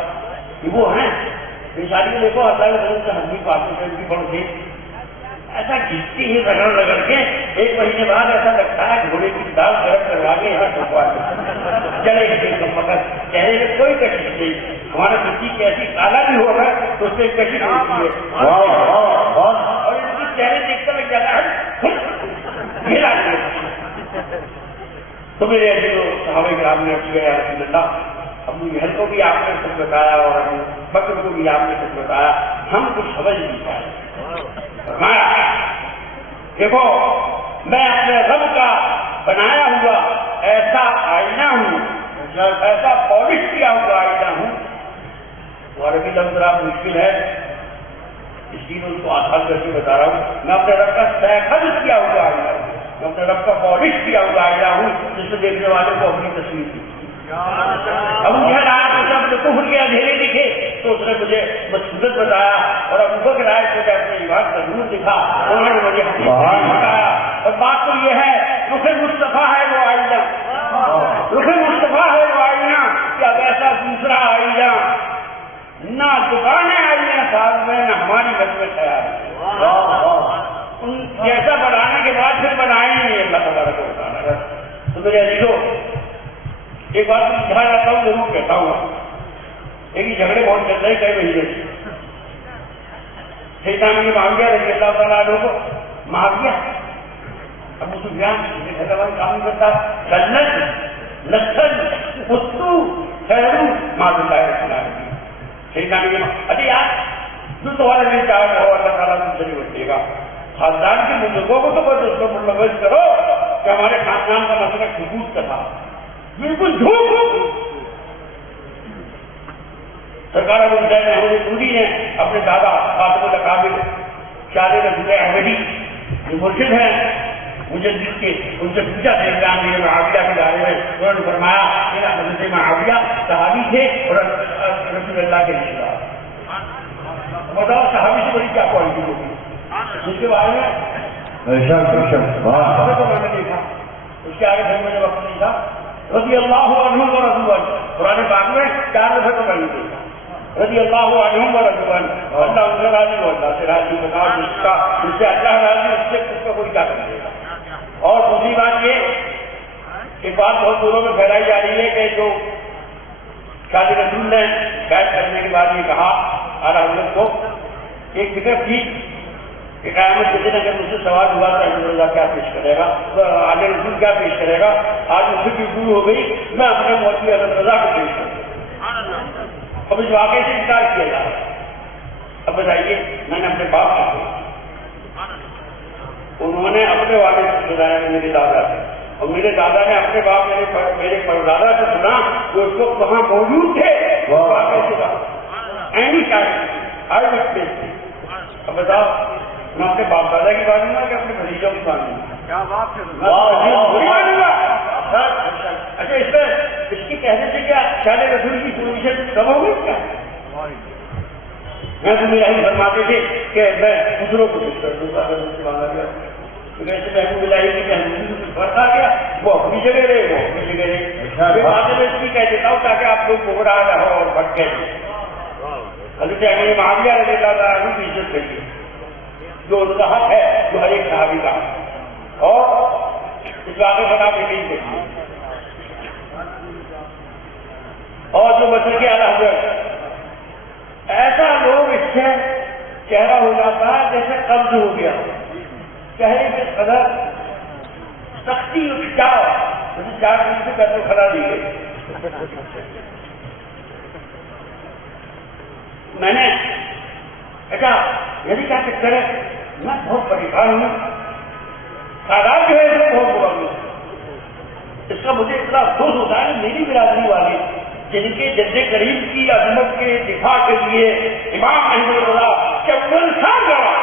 یہ وہ ہیں بیچاری کو دیکھو اللہ کے رسول سے ہم بھی پاتے ہیں ان کی پڑھ کے ایسا گھستی ہی رگڑ کے 1 مہینے بعد ایسا لگتا ہے گھوڑے کی دال گرم کروا کے یہاں ٹھکوا کے چلے گی مگر چہرے میں کوئی کشش نہیں ہمارا کسی کیسی کالا بھی ہوگا تو اس سے کشش ہوتی ہے اور ان کے چہرے دیکھتے لگ جاتا ہے تو میرے ایسے صحابہ کرام نے کیا یا رسول اللہ ابو جہل کو بھی آپ نے سچ بتایا اور ابو بکر کو بھی آپ نے سچ بتایا ہم کچھ سمجھ نہیں پائے دیکھو میں اپنے رب کا بنایا ہوا ایسا آئینہ ہوں ایسا پالش کیا ہوا آئینہ ہوں اور ابھی لفظ ذرا مشکل ہے اس لیے میں اس کو آسان کر کے بتا رہا ہوں میں اپنے رب کا سیکھل کیا ہوا آئینہ ہوں میں اپنے رب کا پالش کیا ہوا آئینہ ہوں جس سے دیکھنے والوں کو اپنی تصویر دی اب مجھے کفر کے اندھیرے دکھے تو اس نے مجھے مسورت بتایا اور ابو بکر آئے تو میں اپنے ایمان کا نور دکھا انہوں نے مجھے حقیقت بتایا اور بات تو یہ ہے رخ مصطفیٰ ہے وہ آئینہ رخ مصطفیٰ ہے وہ آئینہ کہ اب ایسا دوسرا آئینہ نہ دکانیں آئینہ صاحب میں نہ ہماری گھر میں خیال ان جیسا بنانے کے بعد پھر بنائیں نہیں اللہ تعالیٰ کو بتانا تو میرے عزیزوں ایک بات کہا جاتا ہوں ضرور کہتا ہوں لیکن جھگڑے بہت چل رہے کئی مہینے سے شیطان کے معاویہ رضی اللہ تعالیٰ عنہ کو معاویہ ابو سفیان کام نہیں کرتا جنت لچن پتو خیرو معذ اللہ شیطان کے ارے یار جو تمہارے لیے چاہے ہو اللہ تعالیٰ تم سے نہیں بچے گا خاندان کے بزرگوں کو تو بس اس کو ملوث کرو کہ ہمارے خاندان کا مسئلہ خصوص کا تھا بالکل جھوٹ سرکار ابو حسین احمد پوری نے اپنے دادا خاتم الاکابر شاہ رسول احمدی جو مرشد ہیں مجھے جس کے ان سے پوچھا تھا ایگزام میں معاویہ کے بارے میں انہوں نے فرمایا میرا حضرت معاویہ صحابی تھے اور رسول اللہ کے رشتہ دار بتاؤ صحابی سے بڑی کیا کوالٹی ہوگی جس کے بارے میں تو میں نے دیکھا اس کے آگے پھر مجھے وقت نہیں تھا رضی اللہ عنہ و رضوا قرآن پاک میں 4 دفعہ تو میں نے دیکھا رضی اللہ عنہ و رضوا اللہ ان سے راضی ہو اللہ سے راضی بتاؤ جس سے اللہ راضی اس سے اس کا کوئی کیا کر دے گا اور دوسری بات یہ ایک بات بہت دوروں میں پھیلائی جا رہی ہے کہ جو شاہ رسول نے بیعت کرنے کے بعد یہ کہا اعلیٰ حضرت کو ایک فکر تھی کہ قیامت کے دن اگر مجھ سے سوال ہوا تو رسول اللہ کیا پیش کرے گا عالیہ رسول کیا پیش کرے گا آج مجھ سے بھی دور ہو گئی میں اپنے موتی حضرت رضا کو پیش کروں اب اس واقعے سے انکار کیا جا رہا ہے اب بتائیے میں نے اپنے باپ سے کہا انہوں نے اپنے والد سے سنایا میرے دادا سے اور میرے دادا نے اپنے باپ میرے پردادا سے سنا جو اس وقت وہاں موجود تھے وہ واقعے سے کہا اینی شاید آئی وٹنس تھے اب بتاؤ میں اپنے باپ دادا کی مانوں گا کہ اپنے بھتیجوں کی مانوں گا اچھا اس میں اس کی کہنے سے کیا شاہ رسول کی پوزیشن کم ہو گئی کیا میں تمہیں یہی فرماتے تھے کہ میں دوسروں کو کچھ کر دوں گا اگر مجھ سے مانگا گیا کیسے محبوب اللہ کی کہنے فرق آ گیا وہ اپنی جگہ رہے وہ اپنی جگہ رہے باتیں میں اس کی کہہ دیتا ہوں تاکہ آپ لوگ گمراہ نہ ہو اور بھٹکے حضرت احمد معاویہ رضی اللہ عنہ کی عزت کریے جو ان کا حق ہے جو ہر ایک صحابی کا اور اس واقعے پر آپ یقین کریے اور وہ مسئلے کے اعلیٰ حضرت ایسا لوگ اس سے چہرہ ہو جاتا ہے جیسے قبض ہو گیا، چہرے کے قدر سختی اٹھاؤ، مجھے 4 دن سے پیسے کھڑا دیے. میں نے کہا یعنی کیا چکر ہے، میں بہت پریشان ہوں، سادات جو ہے بہت برا ہوں. اس کا مجھے اتنا افسوس ہوتا ہے میری برادری والے جن کے جد کریم کی عظمت کے دفاع کے لیے امام احمد رضا 54 سال لڑا.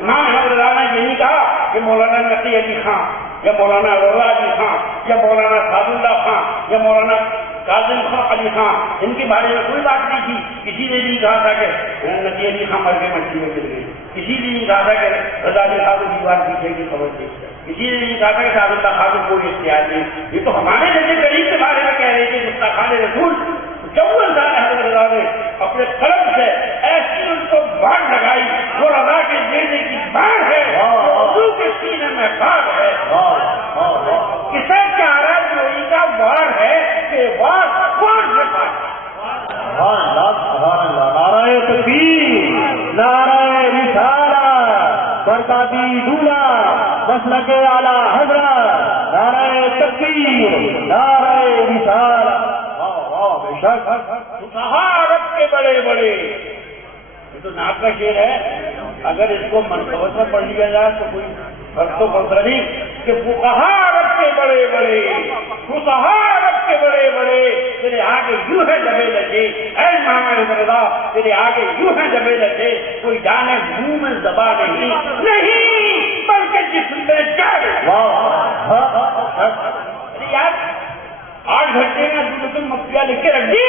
امام احمد رضا نے یہ نہیں کہا کہ مولانا نقی علی خان یا مولانا رولا علی خان یا مولانا سعد اللہ خان یا مولانا کاظم علی خان ان کے بارے میں کوئی بات نہیں تھی. کسی نے نہیں کہا تھا کہ نقی علی خان مر کے مٹی میں گر گئی، کسی نے نہیں کہا تھا کہ رضا علی خان کو دیوار پیچھے کی خبر تھی، کسی نے نہیں کہا تھا کہ سعد اللہ خان کو کوئی اختیار نہیں. یہ تو ہمارے جیسے قریب کے بارے میں کہہ رہے تھے مستخان رسول 54 سال احمد رضا نے اپنے قلم سے ایسی ان کو باڑ لگائی، وہ رضا کے بیٹے کی باڑ ہے، اردو کے سینے میں باغ ہے. کسے چارہ جوئی کا وار ہے کہ وار سے پاس. نعرہ تکبیر، نعرہ رسالت، برکاتی دولہ، مسلک اعلیٰ حضرت، نعرہ تکبیر، نعرہ رسالت. عرب کے بڑے بڑے، یہ تو نعت کا شعر ہے، اگر اس کو منصوبت میں پڑھ لیا جائے تو کوئی فرق تو پڑتا نہیں کہ فقہا عرب کے بڑے بڑے، فقہا عرب کے بڑے بڑے تیرے آگے یوں ہے دبے لگے. اے امام احمد رضا تیرے آگے یوں ہے دبے لگے، کوئی جانے منہ میں زبا نہیں بلکہ جسم میں جائے. یار 8 گھنٹے میں تم مفیہ لکھ کے رکھ دی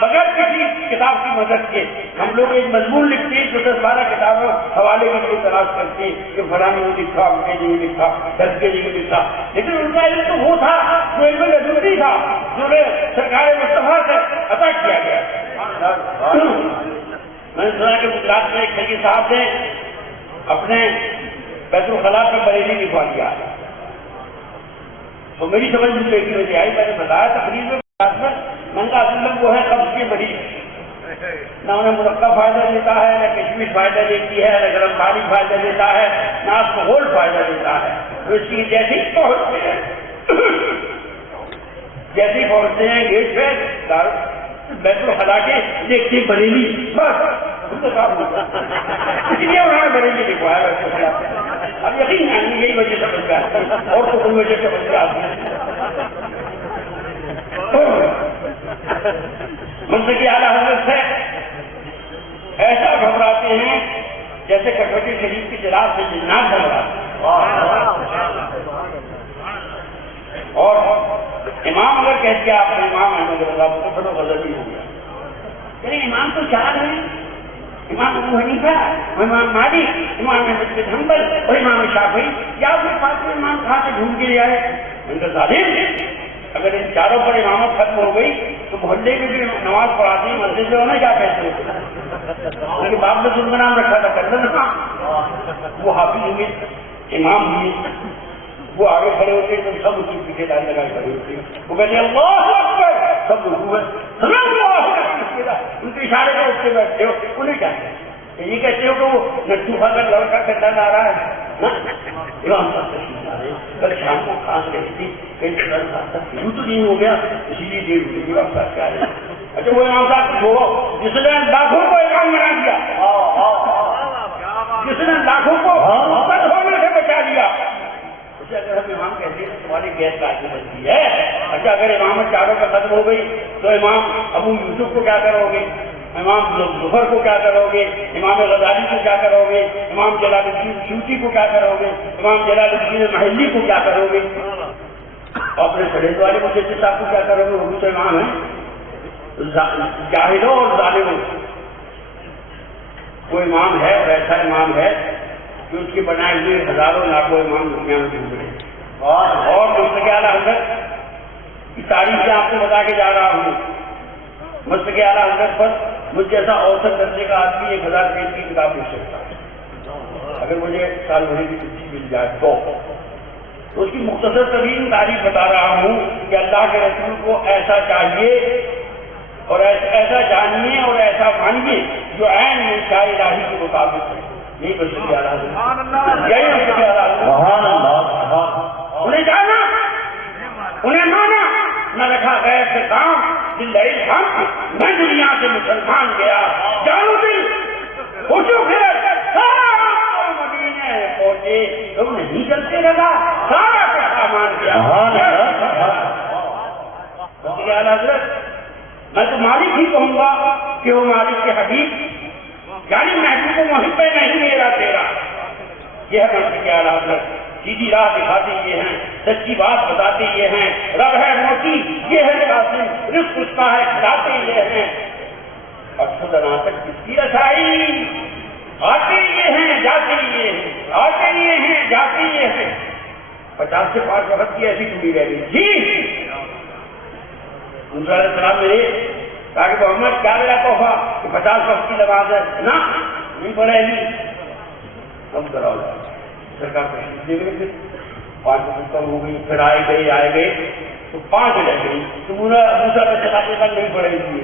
بغیر کسی کتاب کی مدد کے. ہم لوگ ایک مضمون لکھتے ہیں جو 10-12 کتابوں حوالے کے لیے تلاش کرتے ہیں کہ فلاں نے وہ لکھا، ان کے لیے لکھا، 10 کے لیے لکھا. لیکن ان کا علم تو وہ تھا جو علم لدنی تھا، جو سرکار مصطفیٰ سے عطا کیا گیا. میں نے سنا کہ گجرات میں ایک شریف صاحب نے اپنے بیت الخلاء پر بریلی لکھوا دیا، تو میری سمجھ میں بیٹی وجہ آئی. میں نے بتایا تقریر میں من کا اصل وہ ہے قبض کے مریض، نہ انہیں مرکب فائدہ دیتا ہے، نہ کشمش فائدہ دیتی ہے، نہ گرم پانی فائدہ دیتا ہے، نہ الکحول فائدہ دیتا ہے. تو اس کی جیسے ہی پہنچتے ہیں گیٹ پہ بیت الخلاء کے دیکھتے بریلی، بس اس لیے انہوں نے بریلی لکھوایا بیت الخلاء. اب یقین نہیں یہی وجہ سمجھ گیا اور تو کوئی وجہ سمجھ گیا. منصفی اعلیٰ حضرت سے ایسا گھبراتے ہیں جیسے کٹوتی شریف کی جلال سے جنات گھبراتے. اور امام اگر کہہ دیا آپ نے امام احمد رضا کو بڑا غضب ہی ہو گیا. یعنی امام تو 4 ہیں، امام ابو حنیفہ، امام مالک، امام احمد بن حنبل اور امام شافعی. کیا آپ نے پاس میں امام کہاں سے ڈھونڈ کے لے آئے؟ ان کا ظالم، اگر ان چاروں پر امامت ختم ہو گئی تو محلے میں بھی نماز پڑھاتے ہیں، مسجد میں ہونا کیا کہتے ہیں؟ لیکن باپ نے ان کا نام رکھا تھا کردن، وہ حافظ ہوئے، امام ہوئے، وہ آگے کھڑے ہوتے ہیں تو سب اس کے پیچھے دائیں لگا کھڑے ہوتے ہیں. وہ کہتے ہیں اللہ اکبر، سب رکوع ہے، ان کے اشارے پر اٹھ کے بیٹھتے ہو. انہیں کہتے ہیں یہ کہتے ہو کہ وہ نٹوفا کا لڑکا کرنا آ رہا ہے. امام صاحب تشریف لا رہے ہیں، کل شام کو کھان رہی تھی کہیں تو نہیں ہو گیا، اسی لیے دیر ہوئی امام صاحب کیا رہے. اچھا وہ امام صاحب کو چھوڑو جس نے لاکھوں کو امام بنا دیا، جس نے لاکھوں کو بد ہونے سے بچا دیا، اسے اگر ہم امام کہتے ہیں تمہاری گیس کاٹنے بنتی ہے. اچھا اگر امامت چاروں کا ختم ہو گئی تو امام ابو یوسف کو کیا کرو گے، امام ظفر کو کیا کرو گے، امام غزالی کو کیا کرو گے، امام جلال الدین سیوطی کو کیا کرو گے، امام جلال الدین محلی کو کیا کرو گے، اپنے سڑید والے مجدد صاحب کو کیا کرو گے؟ وہ بھی تو امام ہیں. جاہلوں اور ظالموں وہ امام ہے، اور ایسا امام ہے کہ اس کے بنائے ہوئے ہزاروں لاکھوں امام دنیا میں ڈوب رہے ہیں. اور مستقی اعلیٰ حضرت کی تاریخ سے آپ کو بتا کے جا رہا ہوں. مستقی اعلیٰ حضرت پر مجھ جیسا اوسط درجے کا آدمی 1000 پیج کی کتاب لکھ سکتا ہے اگر مجھے سال بھر کی چھٹی مل جائے تو. تو اس کی مختصر ترین تعریف بتا رہا ہوں کہ اللہ کے رسول کو ایسا چاہیے اور ایسا جانیے اور ایسا مانیے جو عین انشاء الہی کے مطابق ہے. یہی بس یہی انہیں جانا، انہیں مانا، نہ رکھا غیر سے کام. دل حق میں دنیا سے مسلمان گیا، جانو دل خوشو پھر مدینے پہنچے تم نہیں چلتے لگا، سارا پیسہ مان گیا. میں تو مالک ہی کہوں گا کہ وہ مالک کے حبیب یعنی محبوب و محب نہیں میرا تیرا. یہ ہے مسجد اعلی حضرت. سیدھی راہ دکھاتے یہ ہیں، سچی بات بتاتے یہ ہیں، رب ہے موتی یہ ہے قاسم، رزق اس کا ہے کھلاتے یہ ہیں. اور خدا تک کس کی رسائی؟ آتے یہ ہیں جاتے یہ ہیں، آتے یہ ہیں جاتے یہ ہیں. 50 سے 5 وقت کی ایسی ٹوٹی رہ گئی. جی موسیٰ علیہ السلام میرے کہا کہ محمد کیا میرا تحفہ کہ 50 وقت کی نماز ہے؟ نا نہیں پڑھے گی. کم کراؤ سرکار تشریف دے گئے. 5 وقت کم ہو گئی، پھر آئے گئے تو 5 رہ گئی. تو موسیٰ علیہ السلام کا نہیں پڑھے گی.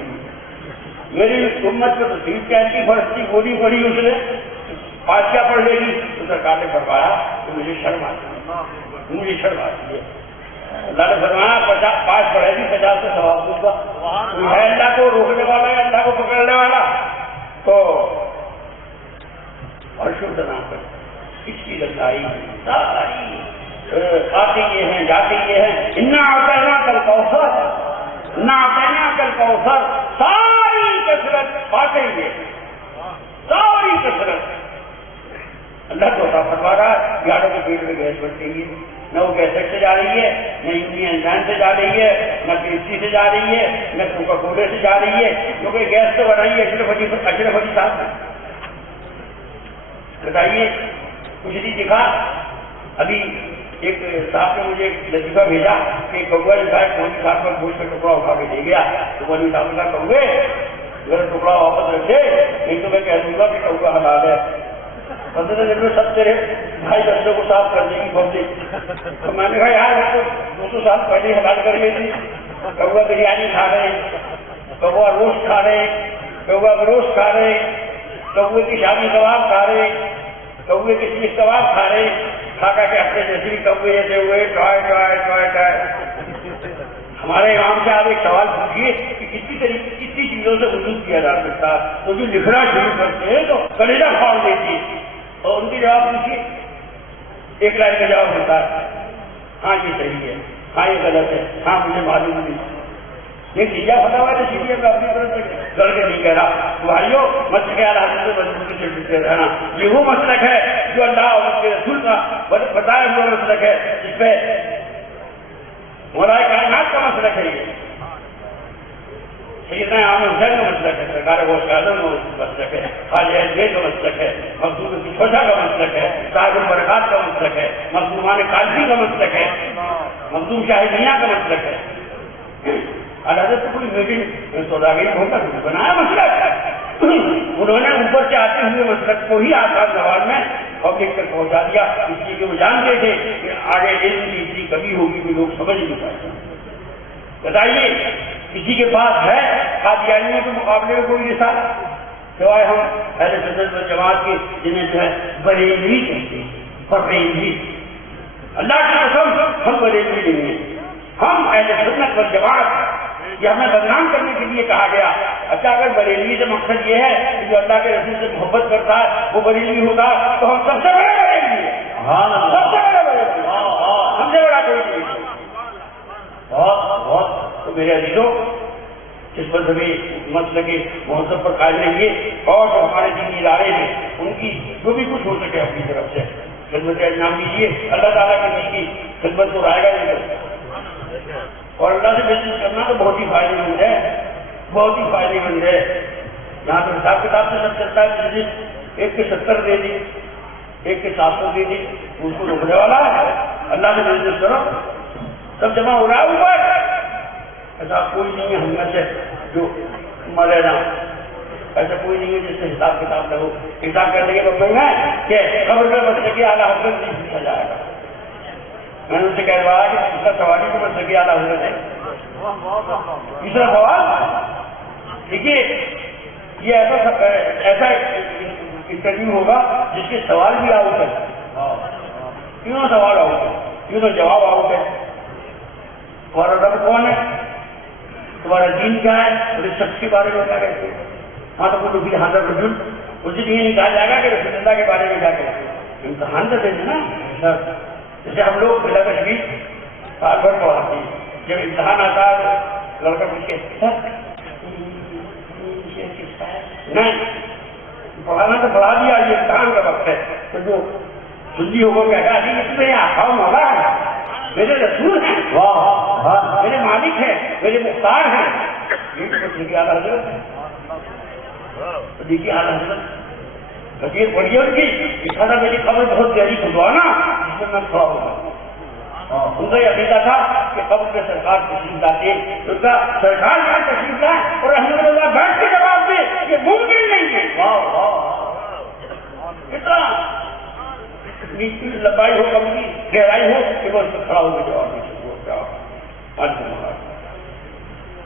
میری امت کو تو صرف کہتی فرض گولی پڑھی اس نے 5 کیا پڑھ لے گی. تو سرکار نے فرمایا کہ مجھے شرم آتی ہے. اللہ نے فرمایا 5 پڑھے گی 50 سے ثواب دوں گا. ہے اللہ کو روکنے والا ہے، اللہ کو پکڑنے والا. تو اور شدھ نام پر کس کی رسائی ساری آتے یہ ہیں جاتے یہ ہیں. انا اعطینا کل کوثر، انا اعطینا کل کوثر. ساری کثرت پاتے یہ، ساری کثرت اللہ کو عطا فرما رہا ہے. گاڑوں کے پیٹ میں گیس بڑھ رہی ہے، نہ وہ گیسٹ سے جا رہی ہے، نہ یونین جان سے جا رہی ہے، نہ پیپسی سے جا رہی ہے، نہ کوکا کولے سے جا رہی ہے. کیونکہ گیس تو بنائی ہے اشرف علی صاحب نے. بتائیے کچھ نہیں دکھا. ابھی ایک صاحب نے مجھے ایک لطیفہ بھیجا کہ کوا جو ہے مولوی صاحب کا گوشت کا ٹکڑا اٹھا کے دے گیا. تو مولوی صاحب کا کہوے اگر ٹکڑا واپس رکھے نہیں تو میں کہہ دوں گا کہ کوا حلال ہے. 15 دن میں سب تیرے بھائی بندوں کو صاف کر دے گی پبلک. تو میں نے کہا یار 200 سال پہلے حلال کر گئی تھی. کوا بریانی کھا رہے ہیں، کوا روسٹ کھا رہے ہیں، کوا گروشت کھا رہے ہیں، کوے کی شامی کباب کھا رہے، کوے کی سیخ کباب کھا رہے. کھا کے اپنے جیسے بھی کوے جیسے ہوئے ٹوائے ٹوائے ٹوائے ٹوائے. ہمارے امام سے آپ ایک سوال پوچھیے کہ کتنی چیزوں سے وضو کیا جا سکتا. تو جو لکھنا شروع کرتے ہیں تو کلیجہ پھاڑ دیتی ہے. اور ان کی جواب پوچھیے، ایک لائن کا جواب ہوتا ہے ہاں یہ صحیح ہے، ہاں یہ غلط ہے، ہاں مجھے معلوم نہیں. یہ سیدھا پتا ہوا تو سیدھی میں اپنی طرف سے گڑ کے نہیں کہہ رہا. بھائیو مسلک اعلی حضرت سے مضبوطی سے ڈٹے رہنا. یہ وہ مسلک ہے جو اللہ اور اس کے رسول کا بتایا ہوا مسلک ہے، جس پہ مولا کائنات کا مسلک ہے. یہ سیدنا امام حسین کا مسلک ہے، سرکار غوث اعظم کا مسلک ہے، خواجہ بیگ کا مسلک ہے، مخدوم کی چھوٹا کا مسلک ہے، صاحب البرکات کا مسلک ہے، مخدومان قادری کا مسلک ہے، مخدوم شاہ میاں کا مسلک ہے. حضرت کوئی میٹنگ سوداگری ہوتا بنایا مسلک. انہوں نے اوپر سے آتے ہوئے مسلک کو ہی آسان زبان میں پبلک تک پہنچا دیا، اس لیے کہ وہ جانتے تھے کہ آگے علم کی اتنی کمی ہوگی کہ لوگ سمجھ نہیں پائے. بتائیے کسی کے پاس ہے قادیانیوں کے مقابلے میں کوئی رسالہ سوائے ہم اہل سنت والجماعت کے جنہیں جو ہے بریلوی کہتے ہیں. بریلوی اللہ کی قسم ہم بریلوی نہیں ہیں، ہم اہل سنت والجماعت. یہ ہمیں بدنام کرنے کے لیے کہا گیا. اچھا اگر بریلوی سے مقصد یہ ہے کہ جو اللہ کے رسول سے محبت کرتا ہے وہ بریلوی ہوتا تو ہم سب سے بڑے بریلوی ہیں. سب سے بڑے بریلوی، ہم سے بڑا کوئی نہیں. بہت تو میرے عزیزوں اس مذہبی مسئلے کے مہذب پر قائم رہیے اور جو ہمارے دینی ادارے ہیں ان کی جو بھی کچھ ہو سکے اپنی طرف سے خدمت انجام دیجیے. اللہ تعالیٰ کے دین کی خدمت کو رائے گا نہیں. اور اللہ سے بزنس کرنا تو بہت ہی فائدے مند ہے، بہت ہی فائدے مند ہے. یہاں تو حساب کتاب سے سب چلتا ہے. بزنس ایک کے 70 دے دی، ایک کے 700 دے دی، اس کو روکنے والا ہے. اللہ سے بزنس کرو، سب جمع ہو رہا ہے اوپر. ایسا کوئی نہیں ہے ہم میں سے جو مرے نا، ایسا کوئی نہیں ہے جس سے حساب کتاب نہ ہو. حساب کرنے کے بعد میں کہ خبر میں بچنے کے اعلیٰ حضرت نہیں پوچھا جائے گا. میں نے ان سے کہلوایا کہ تیسرا سوال ہی تو بس سکی اعلیٰ حضرت ہے. تیسرا سوال دیکھیے یہ ایسا انٹرویو ہوگا جس کے سوال بھی آؤٹ ہے. کیوں سوال آؤٹ ہے؟ کیوں تو جواب آؤٹ ہے. تمہارا رب کون ہے؟ تمہارا دین کیا ہے؟ اور اس شخص کے بارے میں کیا کہتے ہیں؟ ہاں تو وہ بھی حاضر رجل اسے یہ نہیں کہا جائے گا کہ رسول اللہ کے بارے میں کیا کہتے ہیں. امتحان دیتے ہیں نا. جیسے ہم لوگ بلا تشریف سال بھر پڑھاتے ہیں، جب امتحان آتا ہے لڑکا پوچھ کے نہیں پڑھانا تو پڑھا دیا، یہ امتحان کا وقت ہے. تو جو سنجی ہوگا کہتا ہے اس میں آخا مولا ہے، میرے رسول ہیں، واہ میرے مالک ہیں، میرے مختار ہیں. دیکھیے اعلیٰ حضرت دیکھیے اعلیٰ حضرت وزیر پڑھیے ان کی لکھا تھا میری خبر بہت گہری کھدوانا جس میں میں کھڑا ہوگا. ان کا یہ عقیدہ تھا کہ قبر میں سرکار تشریف لاتے، ان کا سرکار یہاں تشریف لائے اور رحمت اللہ بیٹھ کے جواب دے یہ ممکن نہیں ہے. اتنا لمبائی ہو کم کی گہرائی ہو کہ وہ اس میں کھڑا ہو کے جواب دے سکتے.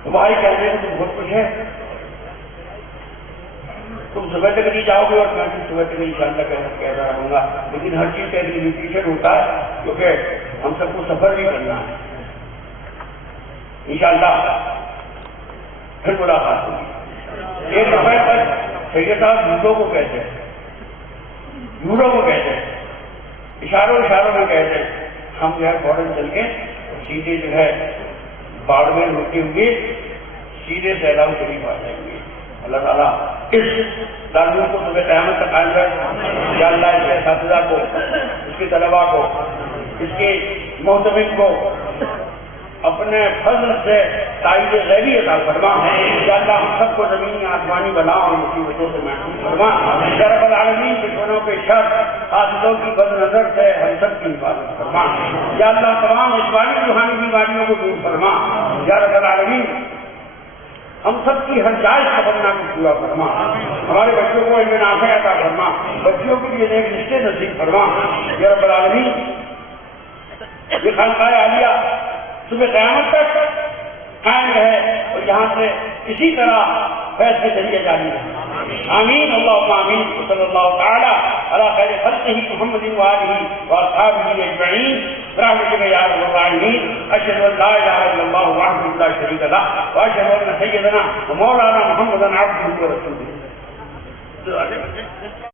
تمہاری کہنے میں تو بہت کچھ ہے. تم صبح تک نہیں جاؤ گے اور میں بھی صبح تک انشاءاللہ کہتا رہوں گا، لیکن ہر چیز کا ایک لمیٹیشن ہوتا ہے کیونکہ ہم سب کو سفر بھی کرنا ہے. انشاءاللہ پھر ملاقات ہوگی. ایک دفعہ تک سید صاحب یورو کو کہتے ہیں، یورو کو کہتے ہیں، اشاروں میں کہتے ہیں ہم جو ہے فوراً چل کے سیدھے جو ہے باڑمیر ہوتے ہوئے سیدھے سیلاب شریف آ جائیں گے. اللہ تعالیٰ اس تعلیم کو صبح قیامت تک قائم رکھ. یا اللہ اس کے اساتذہ کو، اس کے طلباء کو، اس کے محتمین کو اپنے فضل سے تائید غیبی عطا فرما. یا اللہ ہم سب کو زمینی آسمانی بنا اور مصیبتوں سے محفوظ فرما. یا رب العالمین دشمنوں کے شر حاسدوں کی بد نظر سے ہم سب کی حفاظت فرما. یا اللہ تمام جسمانی روحانی بیماریوں کو دور فرما. یا رب العالمین ہم سب کی ہر جائز تمنا کو پورا فرما. ہمارے بچوں کو علم نافع عطا فرما، بچیوں کے لیے نیک رشتے نصیب فرما. یا رب العالمین یہ خانقاہ عالیہ صبح قیامت تک قائم رہے اور یہاں سے اسی طرح فیض کے ذریعے جاری رہے. آمین. اللہم آمین. صلی اللہ تعالی علی خیر خلقہ محمد وآلہ واصحابہ اجمعین برحمتک یا ارحم الراحمین. اشہد ان لا الہ الا اللہ وحدہ لا شریک لہ واشہد ان سیدنا و مولانا محمدا عبدہ ورسولہ.